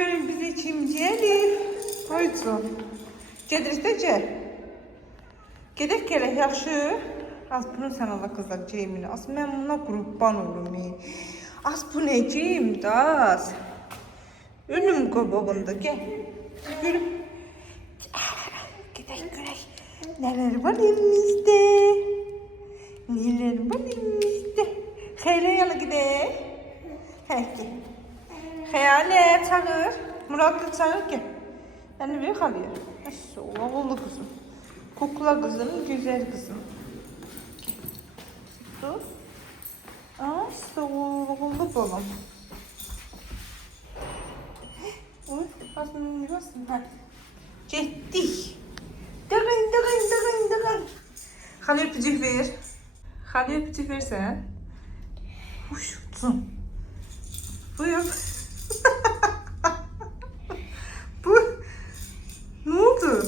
görün bize çimci Elif. Haydi. Gedirik də gəl. Gedək gələk, yaxşı. Az bunu sən Allah qızlar Ceyimini. Az mən buna qurban olurum. Az bu ne Ceyim də az. Ölüm qabağında gəl. Yürü. Gedək görək. Neler var elimizde? Neler var elimizde? Xeylə yana gedək. Həki. Xəyalə çağır. Muratlı çağır ki. Yani bir xalıya. Oğullu kızım. Kukla kızım, güzel kızım. Dur. Oğullu balam. Oy, aslında ne basın? Getdik. Dırın. Xalıya öpücük ver. Xalıya öpücük versen. Uş, tutsun. Buyur. Bu ne oldu?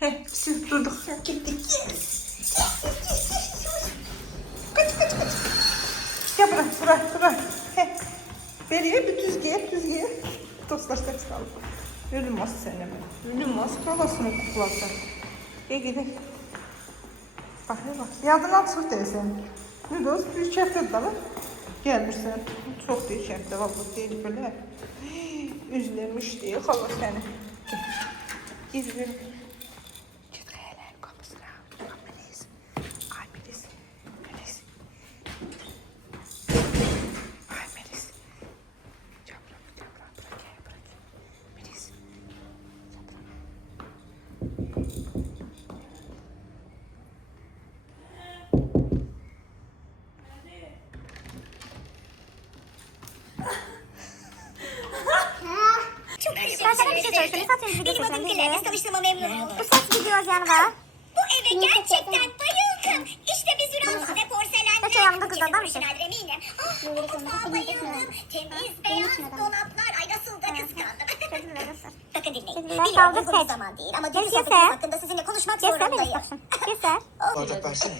Pişir durduk. Gittik. Kaç. Ya bırak. Beriye bir düzgeye. Dostlaşta çıkalım. Ölüm az senin. Ölüm az kalasını kuklasa. Gidelim. Bak. Yadını açıq deyilsən. Ne dost? Bir çəfdə də var. Gəlmirsən. Çox deyil çəfdə. Vallahi deyil belə. Üzləmiş deyil xala səni. Gizlir. Git xəyələrin qapısına. Melis. Ay Melis. Bırak. Melis. Ben sana bir şey söyleyeyim. Saç video Benim adım Güler. Biz tanıştığıma memnun oldum. Bu saç videosu yani var. Bu eve gerçekten bayıldım. İşte bir sürü ve porselenler. Saç ayağımda kızlardan mı? Eminim. Bu mutfağa bayıldım. Temiz beyaz dolaplar. Ay nasıl da kıskandım. Bakın dinleyin. Kediler Biliyorum kaldı uygun seç. zaman değil ama Gel, deniz gel kıyafetiniz sen. hakkında sizinle konuşmak Göster Melis zorundayım. baksın. Göster. Bardak versene.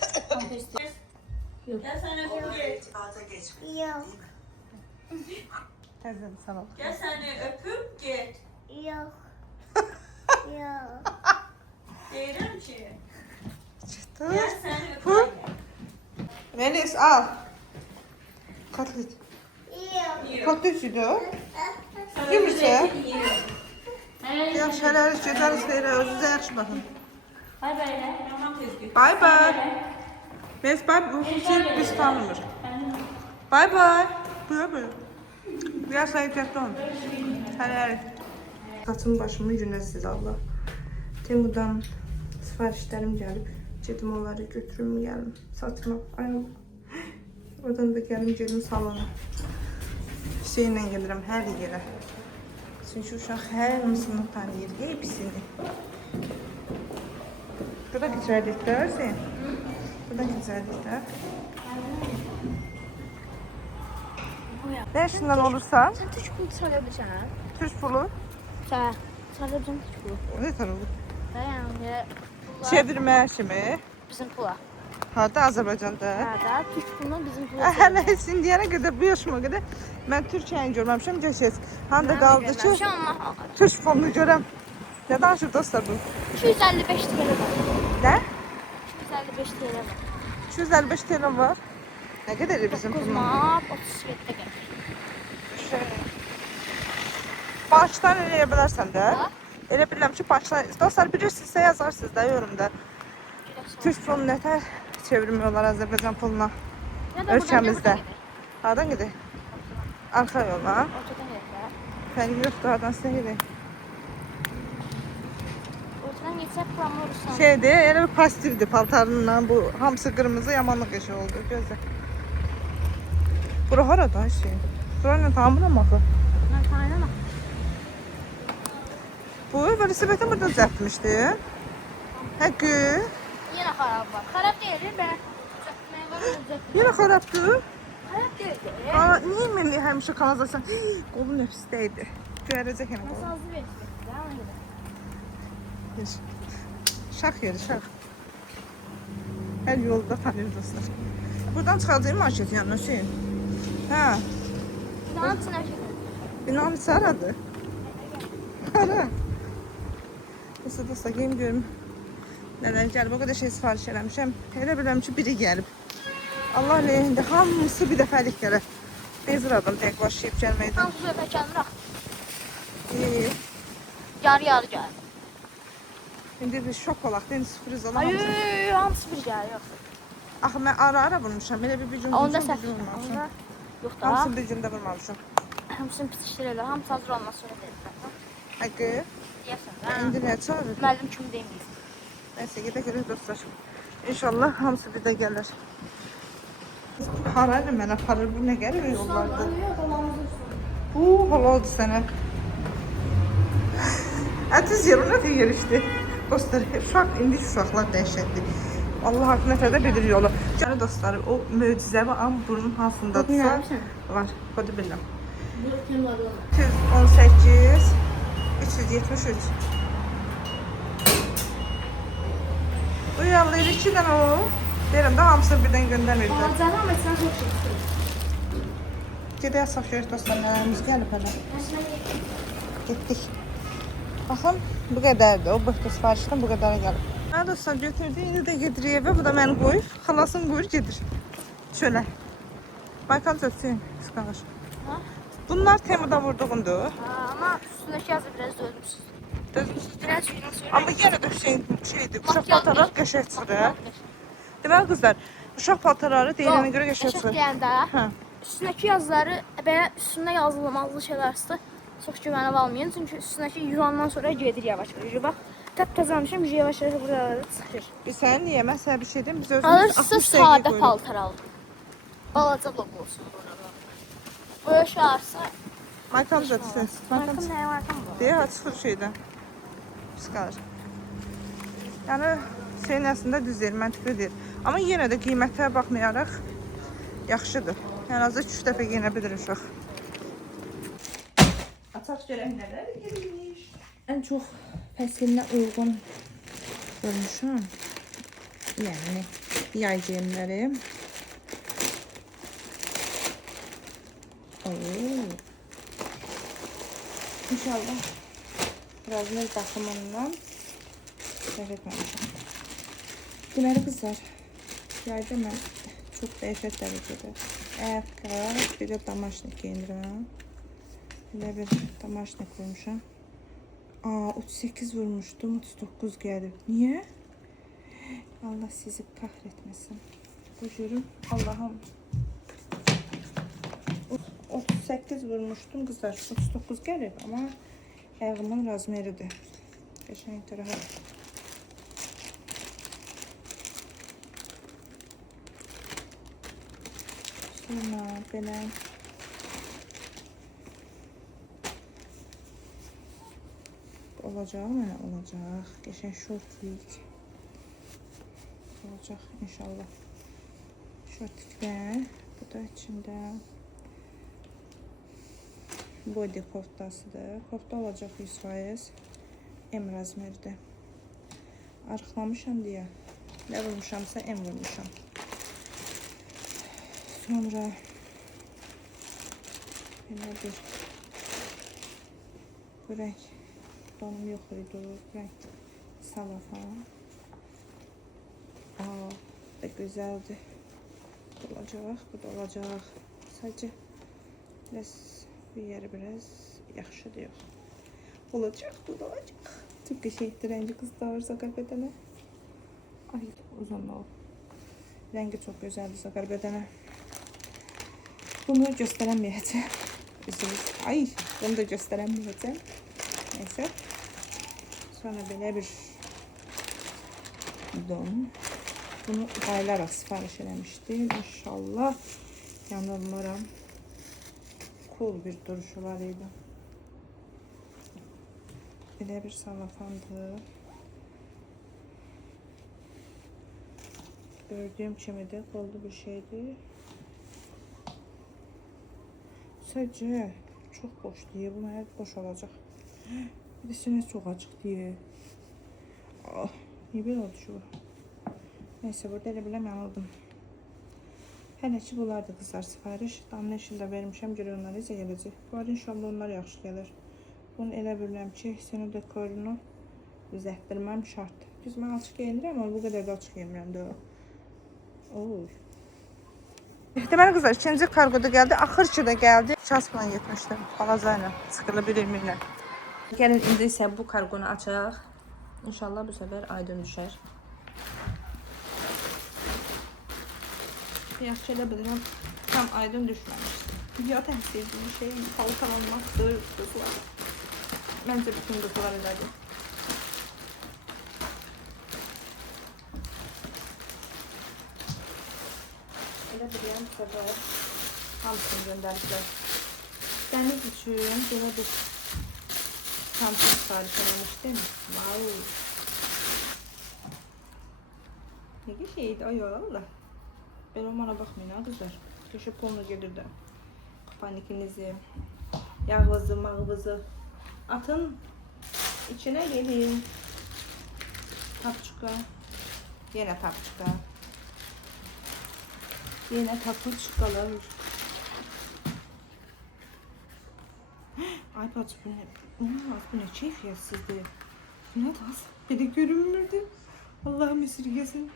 Gel sen öpüm git. Yok. Təzən sana. Gel sen öpüm git. Yok. Değilim ki. Çıxdı. Gel sen öpüm. Melis al. Katlet. Yiyor. Katlet idi o. Sana Yemirsə? öpüm yiyor. Yaxşı, hələlik gedəriz xeyrə. Özünüzə yaxşı baxın. Bay bay lan. Tamam tezgah. Bay bay. Melis bay bu fikir biz tanımır. Bay bay. Buyur. Biraz sayıcaqda olun. Hələlik. Saçımı başımı günəsiz Allah. Temudan sifarişlərim gəlib. Gedim onları götürüm gəlim. Saçıma ayağım. Oradan da gəlim gedim salona. Hüseynlə gedirəm hər yerə. Çünki uşaq hər hamısını tanıyır. Hepsini. Burada keçərliklər Hüseyn. Burada keçərliklər. Ne şundan olursa? Sen Türk pulu söyleyebilirsin ha? Türk pulu. Sen. Söyleyebilirsin Türk pulu. O ne tarafı? Yani Çevirme kimi. bizim pula. Harda Azərbaycanda. Nerede? Türk pulunu bizim pula. Hələ heç indiyənə qədər bu yaşıma qədər mən Türkiyəni görməmişəm. Gəşəz. Handa qaldı ki Ama Türk pulunu görəm. Ne danışır dostlar bu? 255 TL var. Ne? 255 TL var. 255 TL var. Ne qədər bizim 9 pulumuz? map 37 gəlir. Bağışdan eləyə bilərsən də. Elə bilirəm ki, bağışdan. Dostlar bilirsinizsə yazarsınız da yorumda. Türk pulunu nətər çevirmiyorlar Azərbaycan puluna ölkəmizdə. Hardan gedək? Arxa yola. Ortadan gelir. Fərqi yoxdur, hardan sizə gedək. Ortadan geçsek planlı olursa. Şeydir, elə bir pastirdir paltarından bu hamısı qırmızı yamanlıq işi oldu. Gözlə. Bura harada şey? Burayla tamamıram axı. Ben tanıyamam. Bu velosipedi burada düzəltmişdi. Həqqi. Yine xarab var. Xarab deyil be. Yenə xarabdır. Xarab deyil. Aa, niyə mən həmişə kanalizasiya? Qolum nəfsdəydi. Görəcək yenə Nasıl qolum. azı verir? Devam edelim. Şax yeri, şax. Hər yolda tanıyır dostlar. Buradan çıxacağım market yanına Hüseyin. Hə. Binanın içine çekin. Binanın saradı. Hara. Nasıl da sakayım görüm. Nələr gəlib, o qədər şey sifariş eləmişəm. Elə bilirəm ki, biri gəlib. Allah lehində hamısı bir dəfəlik gələr. Bezir adam tək başlayıb gəlməkdən. Hamısı öpə gəlmir. İyi. Yarı gəlir. İndi bir şok olaq, indi sürpriz olan hamısı. Ay, hamısı bir gəlir, yox. Axı mən ara-ara vurmuşam. Elə bir gün Onda vurmuşam, səhv. bir gün vurmamışam. Onda yox da. Hamısını bir gündə vurmamışam. Hamısını bitişdirirlər. Hamısı hazır olmaz sonra deyirlər. Haqqı, Deyəsən də. indi nə çağırır? Müəllim kimi deməyib. Nəysə, gedək görək dostlar. İnşallah hamısı bir də gəlir. Harayla mənə aparır, bu nə qəribə yollardır. Bu, halaldır sənə. Ətiz yerim nə tək yerişdi. Dostlar, indi uşaqlar dəhşətdir. Allah haqqı nəfədə bilir yolu. Canı dostlar, o möcüzəvi an bunun hansındadırsa var. Kodu bilirəm. 218 373. Bu yallayır 2 dənə o. Deyirəm də hamısını birdən göndərmirlər. Canım amma sən çox çəkdin. Gedək saf görək dostlar, nələrimiz gəlib hələ. Getdik. Baxın, bu qədərdir. O bıxtı sifarişdən bu qədərə gəlib. Hə dostlar, götürdü, indi də gedirik evə. Bu da məni qoyur. Xalasını qoyur, gedir. Çölə. Baykal çöpsün, qısqanır. Bunlar Temu'da vurduğumdur. Amma üstündəki yazı biraz dözmüsüz. Dözmüsüz. Biraz suyuna suyuna. Amma yenə də şeydir, uşaq paltarları qəşəng çıxır. Deməli qızlar, uşaq paltarları deyilənə görə qəşəng Qəşəng çıxır. deyəndə Hə. üstündəki yazıları belə üstündə yazılmalı şeylərsə çox güvənə almayın. Çünki üstündəki yuvandan sonra gedir yavaş-yavaş. Bax, təzə almışam, yavaş-yavaş buralara çıxır. Biz sənin niyə? Mən sənə bir şey deyim, biz özümüz Alırsa 60 dəqiqə sadə qoyuruq. paltar aldım. Balaca logo olsun burada. Böyle şey varsa Markamız ötüsün. markam ne markam bu? Deyə çıxır şeydən. Pis qalır. Yəni şeyin əslində düz deyil, məntiqli deyil. Amma yenə də qiymətə baxmayaraq yaxşıdır. Yəni azı 3 dəfə geyinə bilir uşaq. Açaq görək nələr gəlmiş. Ən çox fəsilinə uyğun görmüşəm. Yəni yay geyimləri. İnşallah razmer baxımından səhv etməmişəm. Deməli qızlar, yayda mən çox dəhşət dərəcədə ayaqqabı, bir də damaşnik geyindirəm. Belə bir damaşnik vurmuşam. 38 vurmuşdum, 39 gəlib. Niyə? Allah sizi kahretmesin. Bu jürüm Allah'ım. 38 vurmuştum kızlar. 39 gəlib, amma ayağımın razmeridir. Qəşəng rahat. Sonra belə olacaq, mənə olacaq. Qəşəng şortlik olacaq inşallah. Şortliklər, bu da içində body koftasıdır. Kofta olacaq 100%. M razmeridir. Arıqlamışam deyə nə vurmuşamsa M vurmuşam. Sonra belə bir bu renk donum yox idi. Bu renk salafan. Da güzeldi. Bu olacaq, bu da olacaq. Sadəcə bir yeri biraz yaxşıdır yox. Olacaq, bu da olacaq. Çok qəşəngdir rengi kızlar sakal bedene. Ay uzun ol. Rengi çok güzeldi sakal bedene. Bunu göstərəməyəcəm. Ay, bunu da göstərəməyəcəm. Neyse. Sonra belə bir don. Bunu aylaraq sifariş eləmişdim. İnşallah yanılmaram. Cool bir duruşu var idi. Belə bir salafandı. Gördüğüm kimi de kollu bir şeydi. Sadəcə çox boş deyə, bu mənə boş olacaq. Bir də sinə çox açıq deyə. Niyə belə oldu şu? Neyse, burada elə biləm yanıldım. Hələ ki bunlardır qızlar sifariş. Damla işində vermişəm, görə onlar necə gələcək. Bu arada inşallah onlar yaxşı gəlir. Bunu elə bilirəm ki, seni dekorunu düzəltdirməm şart. Düz mən açıq geyinirəm, amma bu qədər də açıq geyinmirəm də. Oy. Deməli qızlar, ikinci kargoda gəldi. Axır ki də gəldi. Çaspla getmişdim. Balaca ilə, sıqılı bir ilminlə. Gəlin indi isə bu kargonu açaq. İnşallah bu səfər aydın düşər. Yaxşı elə bilirəm, tam aydın düşməmişdir. Ya təhsil bir şey, halkalanmaqdır, qızlar. Məncə bütün qızlar elədir. Elə bilirəm, bu səfər hamısını göndəriblər. Dəniz üçün belə bir çanta sifariş eləmişdim. Wow. Ne şeydi, ay Allah. Ben ona bakmayın ha kızlar. Köşe poluna gelir de. Panikinizi, yağvızı, mağvızı atın. İçine gelin. Tapçuka. Yine tapçuka. Yine tapuçkalar. Ay bacı bu ne? Bu ne keyfiyetsizdi. Bu ne tas? Bir de görünmürdü. Allah'ım esirgesin.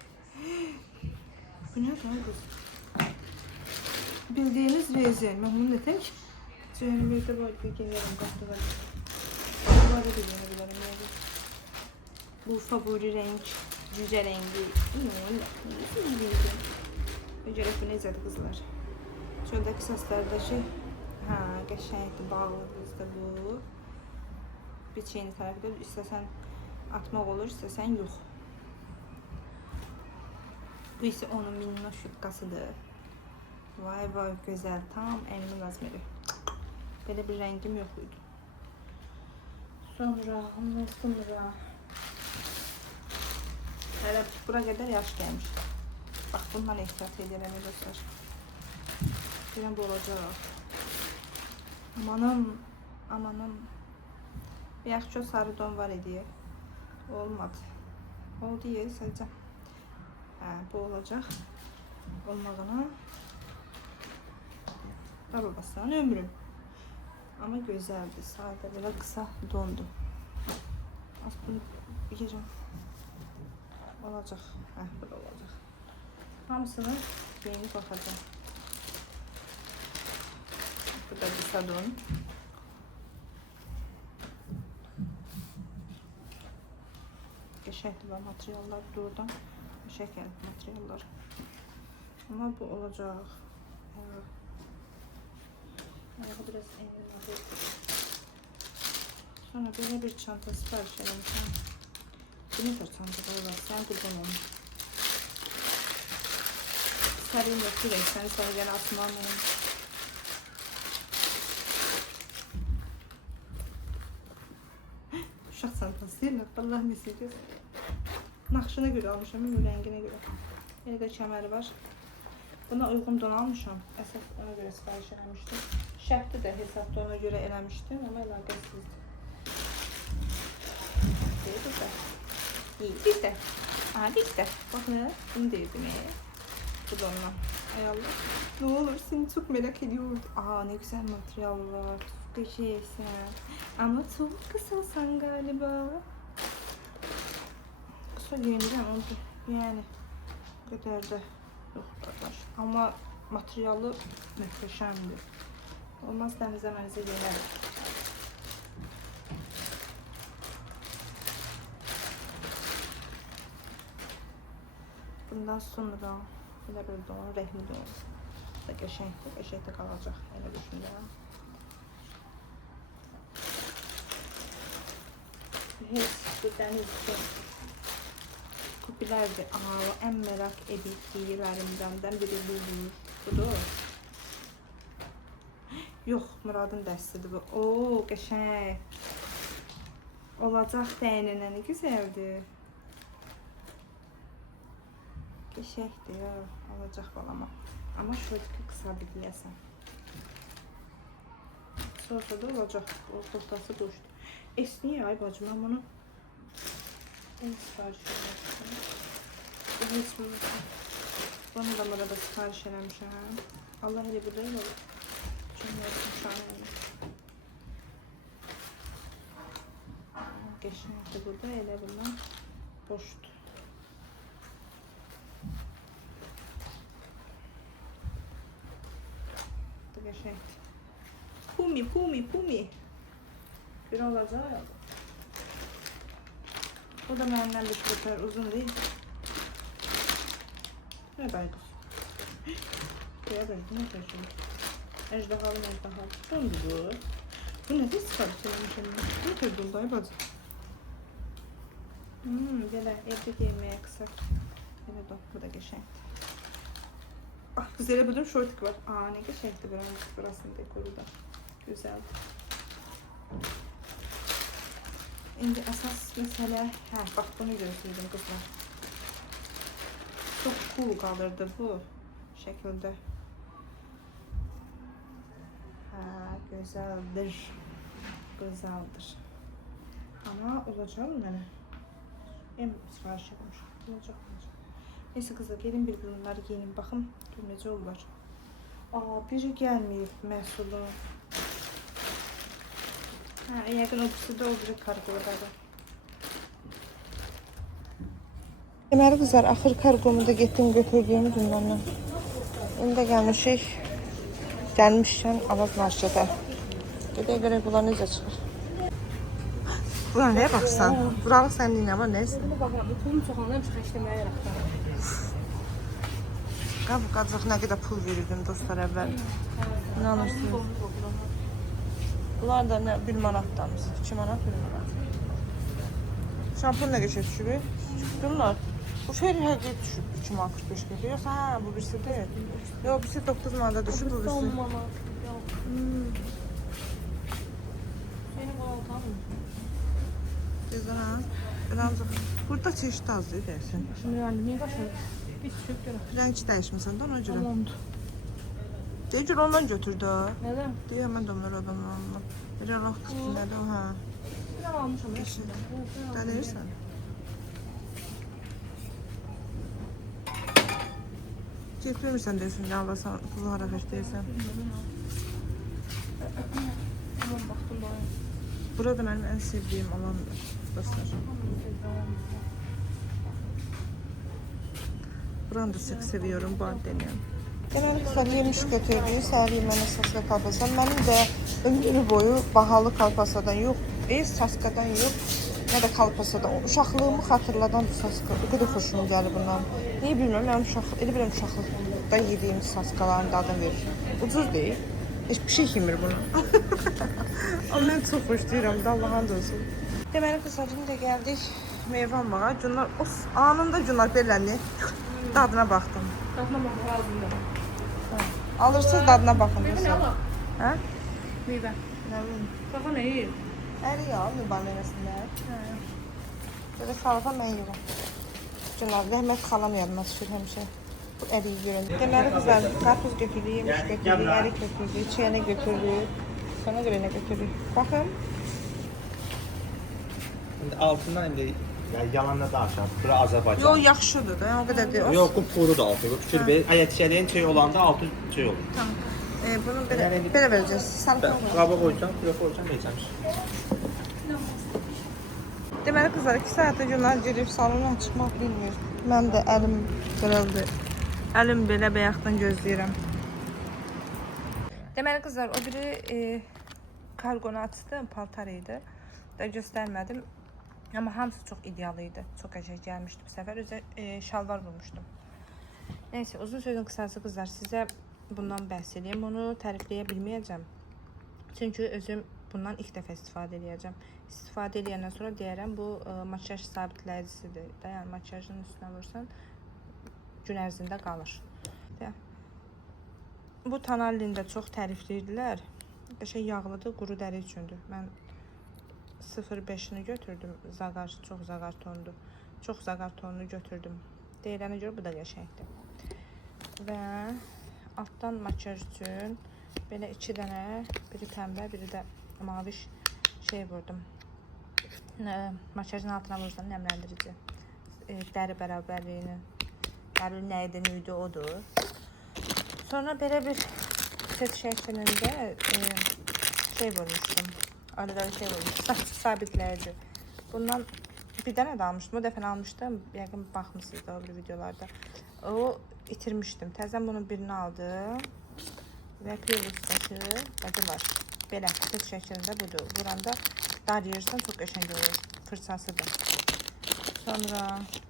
Bu ne daha kız? Bildiğiniz rezil. Ben bunu ne tek? Cehennemde var bir gelirim kaptılar. Bu arada bilmiyorum. Bu favori renk. Cüce rengi. Öncəlik bu necədir qızlar? Şuradaki səslərdəki qəşəngdir, bağlıdır bu. Bir çeyni tərəfdə istəsən atmaq olur, istəsən yox. Bu ise onun minnoş şükkasıdır. Vay vay güzel, tam elimin azmeri. Böyle bir rengim yokuydu. Sonra hele buraya kadar yaş gelmiş. Bak bundan ehtiyat edelim dostlar. Bilmem bu olacak. Amanım. Bir yaxşı sarı don var idi. Olmadı. Oldu ya sadece. Bu olacak. Olmağına darılmasın ömrüm. Ama güzeldi. Sadece böyle kısa dondu. Az bunu yiyeceğim. Olacak. Böyle olacak. Hamısını giyinip bakacağım. Bu da kısa don. Geçerli materiallar buradan. Şeker materiallar. Ama bu olacak. Ayağı biraz eğlenmeli. Sonra böyle bir çanta sipariş etmişim. Bu ne kadar çantaları var? Sen kurban olun. Sarayım da süreyim. Sen sonra gel atmam. Uşaq çantası değil mi? Allah mesajı. Nakşına göre almışam, rengine göre. Böyle de kəməri var. Buna uygun don almışam. Əsas ona göre sipariş eləmişdim. Şərtli də hesabda ona göre eləmişdim, amma əlaqəsizdir. Bir də. Bir də. Baxın, bunu deyirdim. Bu donla. Ay Allah. Ne olur, seni çok merak ediyorum. Ne güzel materiallar. Çok geçeysen. Ama çok kısasan galiba. Kısa giyindirəm oldu. Yani bu kadar da yok arkadaş. Ama materialı möhtəşəmdir. Olmaz təmizləmənizə giyinərəm. Bundan sonra belə bir don, rəhmi don. Da qəşəngdə qalacaq. Elə düşünürəm. Heç bu dəniz üçün kupilerdi. En merak edildiklerimden biri budur. Yok, Murad'ın dəstidir bu. Oo, qəşəng. Olacaq dəyninə ne güzeldi. Qəşəngdir ya, olacaq balama. Ama şuradaki kısa bir deyəsən. Sonra da olacaq. Ortası boşdur. Esniyor ay bacım, ben bunu en sipariş ediyorum. Bunu da burada sipariş eləmişəm. Allah elə bir deyil olur. Çünki şahane. Geçməkdə burada elə bundan boşdur. Bu geçməkdir. Pumi. Bir olacaq. Bu da məndən bir qədər uzun değil. Ne bayqız? Buraya bayqız, ne taşıyor? Ejdahalı. Sondu bu. Bu ne de sipariş eləmişəm? Ne tövdün dayı bacı? Belə evdə yeməyə qısa. Belə də bu da qəşəngdir. Ah, biz elə bildim şortik var. Aa, ne qəşəngdir burasının dekoru da. Güzeldir. İndi əsas məsələ, bax bunu gözləyirdim qızlar. Çok cool kalırdı bu şekilde. Güzeldir. Ama olacak mı yani? En sipariş etmiş. Olacak. Neyse kızlar, gelin bir bunları giyin bakın. Gülmece olur. Biri gelmeyip məhsulun. Yakın ofisi de olduğu kargolarda. Deməli qızlar, axır kargomu da getdim götürdüyüm bundan. İndi gəlmişkən Alaz markete. Gedək görək bunlar necə çıxır. Buna nəyə baxsan? Buralıq sənin nə var, nəyəsin? Buna baxıram, bu pulun çoxandan xərcləməyə yaxşıdır. Qab-qacıq nə qədər pul verirdim dostlar əvvəl. İnanırsınız. Bunlar da 1 manatdanız. 2 manat, 1 manat. Şampun nə geçə düşüb? Bunlar. Bu feri həqiqət düşüb 2 manat 45 qəpik. Yoxsa bu birisi deyil. Yox, birisi 9 manata düşüb, bu birisi. 10 manat. Seni bu altan mı? Güzel. Birazcık. Burada çeşit az değil dersin. Şimdi yani niye başladık? Bir çöp görək. Renk dəyişməsən də ona görə. Tamamdır. Deyir ondan götürdü. Nədən? Deyir mən də onları adamlarla. Bir Allah kitinədə o hə. Bir an almışam. Dənirsən. Getmirsən deyirsən, ya Allah sən pulu hara xərcləyirsən. Tamam baxdım da. Burada mənim ən sevdiyim alandır dostlar. Buranı da çok seviyorum bu adını. Genellikle yemiş götürdüğü səhər yeməli saska kalpasan. Mənim də ömrü boyu bahalı kalpasadan yox, saskadan yox, nə də kalpasadan. Uşaqlığımı xatırladan bu saska. O qədər xoşuma gəlir bundan. Niyə bilmirəm, mənim uşaqlıqda yediyim saskaların dadını verir. Ucuz deyil. Hiçbir şey yemir bunu. Ama mən çox xoşlayıram da, Allah'ın da olsun. Deməli qızlar, indi gəldik meyvə almağa. Cunlar, anında cunlar beləni. Dadına baxdım. Dadına baxmaq lazımdır. Alırsınız, dadına baxın. Meyvə nə alaq? Hə? Meyvə. Nə bilim. Baxa nə yeyir? Əri ya, müban meyvəsində. Belə salata mən yiyirəm. Cunlar, rəhmət xalam yadıma düşür həmişə. Bu əriyi görün. Deməli qızlar, qarpuz götürdük, yemiş götürdük, ərik götürdük, çiyənə götürdük. Sana görə nə götürdük? Baxın. İndi altından indi yəni yalanla danışaq. Bura Azərbaycan. Yox, yaxşıdır da, o qədər deyil. Yox, qupquru da altı. Fikir ver. Əgər çiyələyin çöy olanda altı çöy olur. Tamam. Bunu belə verəcəz. Salata olur. Qaba qoyacam, yox qoyacam, yeyəcəm. Deməli qızlar, 2 saatə günlər gedib salona çıxmaq bilmir. Mən də əlim qırıldı. Əlim belə bayaqdan gözləyirəm. Deməli qızlar, o biri kargonu açdım, paltar idi. Da göstərmədim. Amma hamısı çox ideal idi. Çox qəşəng gəlmişdi bu səfər. Özə şalvar vurmuşdum. Neyse, uzun sözün qısası qızlar, sizə bundan bəhs edeyim. Onu tərifləyə bilməyəcəm. Çünki özüm bundan ilk dəfə istifadə edəcəm. İstifadə edəndən sonra deyərəm, bu makyaj sabitləyicisidir. Yəni makyajın üstünə vursan gün ərzində qalır. Bu Tanallində çox tərifləyirdilər. Qəşəng yağlıdır, quru dəri üçündür. Mən 0.5'ini götürdüm. Zaqar, çox zaqar tondur. Çox zaqar tonunu götürdüm. Deyilənə görə bu da qəşəngdir. Və altdan makyaj üçün belə 2 dənə, biri pəmbə, biri də mavi şey vurdum. Makyajın altına vursan nəmləndirici. Dəri bərabərliyini Yəni nə idi, nüydü odur. Sonra belə bir set şəklində şey vurmuşdum. Arada şey vurmuşdum. Sabitləyici. Bundan bir dənə də almışdım. O dəfə almışdım. Yəqin baxmısınız da o bir videolarda. O itirmişdim. Təzən bunun birini aldım. Və playlistdəki bacılar. Belə set şəklində budur. Vuranda darayırsan çox qəşəng olur. Fırsasıdır. Sonra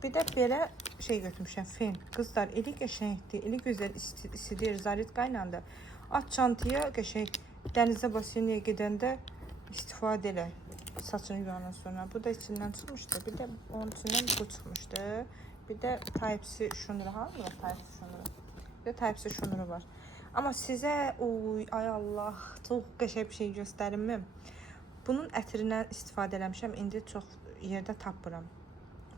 bir də belə şey götürmüşəm. Fen. Qızlar eli qəşəngdir. Eli gözəl isidir. Zaritka ilə də. At çantaya qəşəng dənizə baseynə gedəndə istifadə elə. Saçını yuyandan sonra. Bu da içindən çıxmışdı. Bir də onun içindən bu çıxmışdı. Bir də Type-C şunuru var. Type-C şunuru. Bir də Type-C şunuru var. Amma sizə ay Allah, çox qəşəng bir şey göstərimmi? Bunun ətirindən istifadə eləmişəm. İndi çox yerdə tapmıram.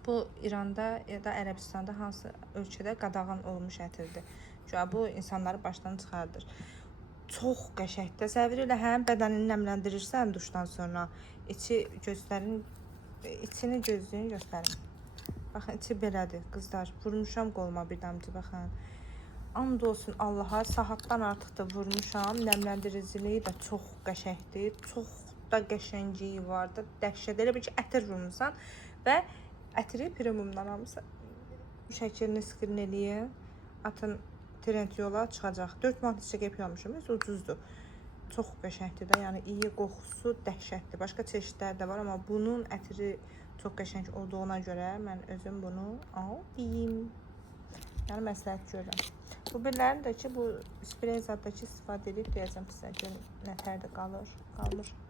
Bu İranda ya da Ərəbistanda hansı ölkədə qadağan olmuş ətirdir. Çünki bu insanları başdan çıxardır. Çox qəşəngdir. Təsəvvür elə həm bədənini nəmləndirirsən duşdan sonra. İçi gözlərin içini gözləyin göstərim. Baxın içi belədir qızlar. Vurmuşam qoluma bir damcı baxın. And olsun Allaha, saatdan artıq da vurmuşam. Nəmləndiriciliyi də çox qəşəngdir. Çox da qəşəngliyi var da. Dəhşət elə bir ki, ətir vurmusan və ətiri premiumdan almışsan. Şəklini skrin eləyin. Atın trend yola çıxacaq. 4 manat çəkib almışam. Ucuzdur. Çox qəşəngdir də. Yəni iyi qoxusu dəhşətdir. Başqa çeşidlər də var, amma bunun ətiri çox qəşəng olduğuna görə mən özüm bunu aldım. Yəni məsləhət görürəm. Bu birlərini də ki, bu sprey zaddakı istifadə edib deyəcəm sizə. Nətərdə qalır.